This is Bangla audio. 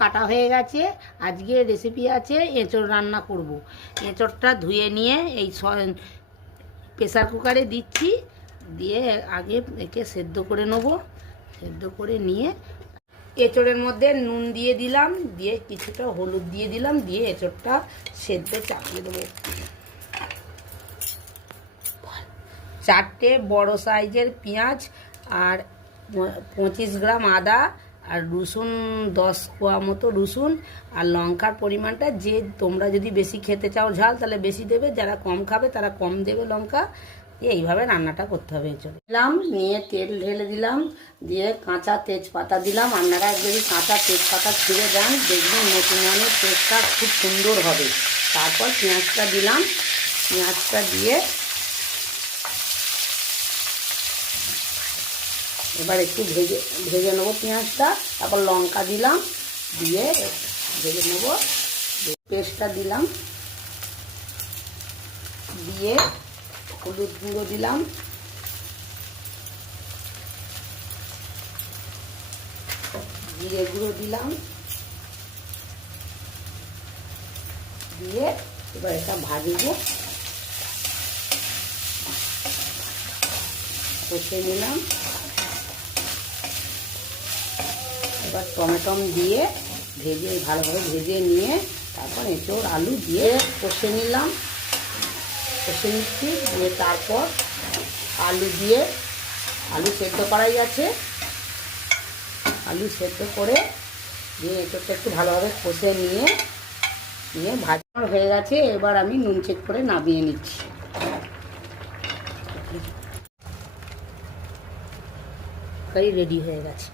কাটা হয়ে গেছে। আজকে রেসিপি আছে এঁচোড় রান্না করব। এঁচোড়টা ধুয়ে নিয়ে এই প্রেসার কুকারে দিচ্ছি, দিয়ে আগে একে সেদ্ধ করে নেব। সেদ্ধ করে নিয়ে এঁচোড়ের মধ্যে নুন দিয়ে দিলাম, দিয়ে কিছুটা হলুদ দিয়ে দিলাম, দিয়ে এঁচোড়টা সেদ্ধ চাপিয়ে দেবো। 4টে বড় সাইজের পেঁয়াজ আর 25 গ্রাম আদা আর রসুন 10 কোয়া মতো রসুন, আর লঙ্কার পরিমাণটা যে তোমরা যদি বেশি খেতে চাও ঝাল তাহলে বেশি দেবে, যারা কম খাবে তারা কম দেবে লঙ্কা। এইভাবে রান্নাটা করতে হবে। দিলাম, নিয়ে তেল ঢেলে দিলাম, দিয়ে কাঁচা তেজপাতা দিলাম। আপনারা যদি কাঁচা তেজপাতা ছিঁড়ে দেন দেখবেন নতুনের টেস্টটা খুব সুন্দর হবে। তারপর পেঁয়াজটা দিলাম, পেঁয়াজটা দিয়ে এবার একটু ভেজে নেবো পেঁয়াজটা। তারপর লঙ্কা দিলাম, দিয়ে ভেজে নেব। পেস্টটা দিলাম, দিয়ে হলুদ গুঁড়ো দিলাম, জিরে গুঁড়ো দিলাম, দিয়ে এবার এটা ভাজবো। কষে নিলাম। এবার টমেটো দিয়ে ভালোভাবে ভেজে নিয়ে তারপর এঁচোড় আলু দিয়ে কষে নিলাম। কষে নিচ্ছি, দিয়ে তারপর আলু দিয়ে, আলু সেদ্ধ করাই আছে, আলু সেদ্ধ করে দিয়ে এঁচোড়টা একটু ভালোভাবে কষে নিয়ে ভাজা হয়ে গেছে। এবার আমি নুন চেক করে নামিয়ে নিচ্ছি। রেডি হয়ে গেছে।